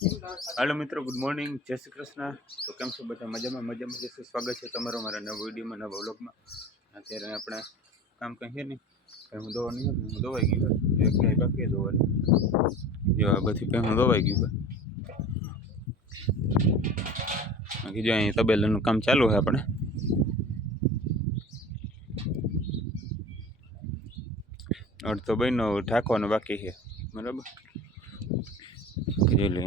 Hello मित्रों, good morning, जय श्री कृष्ण। तो केम छो बधा? मजामां मजामां जैसे स्वागत है तमारो मारा नवा विडियोमां, नवा व्लॉगमां। अत्यारे आपणे काम कहीं है नहीं, कहीं हूँ धोवा नहीं, हूँ धोवाई गई है, एक कहीं बाकी धोवानी। जो आ बधी कहीं धोवाई गई है, बाकी जो अहीं तबेलानुं काम चालू है अपने। अड़धो बहीनो ढांकवानो बाकी है, बराबर। જોઈ લે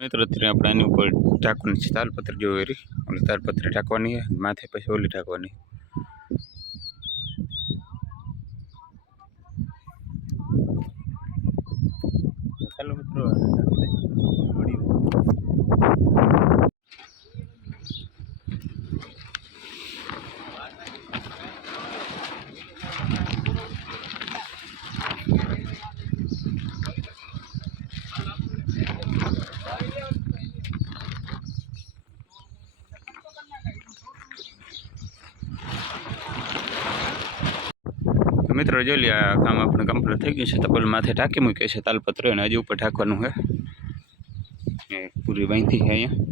મિત્રો, અત્યારે આપણે આની ઉપર ઢાંકવાની છે તાલપત્ર જેવી રહી, ઓલી તાલપત્ર ઢાંકવાની છે, માથે પછી ઓલી ઢાંકવાની। ચાલો મિત્રો, મિત્રો જોઈ લે, આ કામ આપણે કમ્પ્લીટ થઈ ગયું છે। તબલ માથે ઢાંકી મૂક્યો છે તાલપત્ર, અને હજી ઉપર ઢાંકવાનું છે, એ પૂરી બાંધી છે અહીંયા।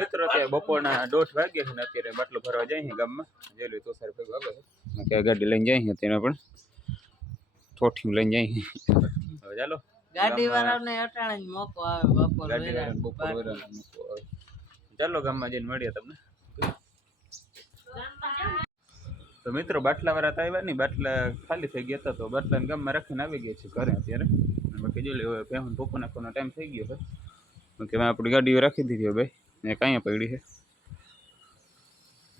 મિત્રો અત્યારે બપોરના 1:30 વાગ્યા છે ને અત્યારે બાટલો ભરવા જાય છે ગામમાં। જોઈ લો તો સારું ભેગું આવે છે કે ગાડી લઈને જાય છે, તેને પણ ઠોઠિયું લઈને જાય છે। હવે ચાલો, ગાડી વાળાને અટાણે જ મોકો આવે, બપોર ગાડી વાળાને બપોર વેરાનો મોકો આવે। ચાલો ગામમાં જઈને મળીએ તમને। તો મિત્રો બાટલા વાળા તો આવ્યા નહીં, બાટલા ખાલી થઈ ગયા હતા, તો બાટલાને ગામમાં રાખીને આવી ગયા છે ઘરે અત્યારે। બાકી જોઈ લે, હવે પહેવાનું ભૂકો નાખવાનો ટાઈમ થઈ ગયો છે, બાકી આપણી ગાડીઓ રાખી દીધી ભાઈ, ને કાંઈ પડી છે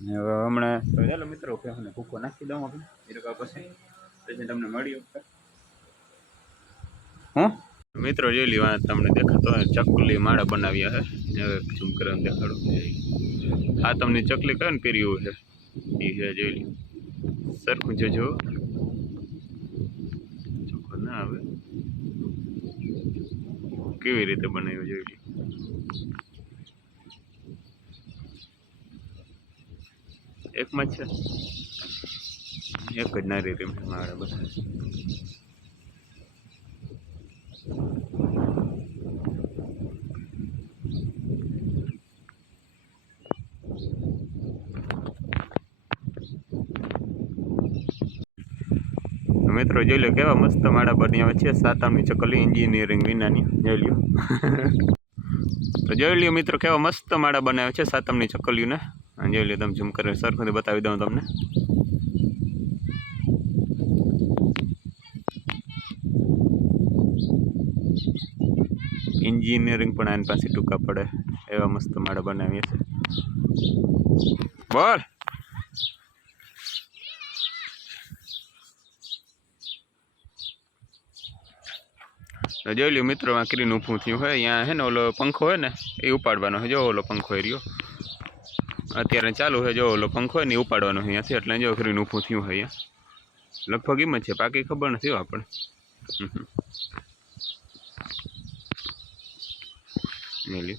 ને હવે હમણાં। તો ચાલો મિત્રો, પહેવાને ભૂકો નાખી દઉં આપણે એ રોકા પછી તમને મળ્યું હું મિત્રો। જોઈ લી, તમને દેખાતો ચકલી માળા બનાવ્યા છે, હવે ઝૂમ કરીને દેખાડું। આ તમને ચકલી કયો ને પહેર્યું છે એ છે, જોઈ લી સરખું જોજો, ચોખ્ખો ના આવે કેવી રીતે બનાવ્યું જોઈ લી। એકમાં જ છે, એક જ નારી રીમ માળા બધા। મિત્રો જોઈ લો કેવા મસ્ત માળા બનાવ્યા છે, સાતમની ચકલી એન્જિનિયરિંગ વિનાની, જોઈ લ્યો। તો જોઈ લ્યો મિત્રો, કેવા મસ્ત માળા બનાવ્યા છે સાતમની ચકલીઓને, જોઈ લ્યો તમે ઝૂમ કરીને સરખું બતાવી દઉં તમને। એન્જિનિયરિંગ પણ આની પાસે ટૂંકા પડે એવા મસ્ત માળા બનાવ્યા છે, બોલ। તો જોઈ લ્યો મિત્રો, આ ક્રીન ઊભું થયું હોય, અહીંયા છે ને ઓલો પંખો હોય ને એ ઉપાડવાનો છે, જો ઓલો પંખો એ રહ્યો અત્યારે ચાલુ છે, જો ઓલો પંખો હોય ને એ ઉપાડવાનો અહીંયાથી, એટલે જો ક્રીન ઊભું થયું હોય અહીંયા। લગભગ એમ જ છે, બાકી ખબર નથી આપણે। મેલી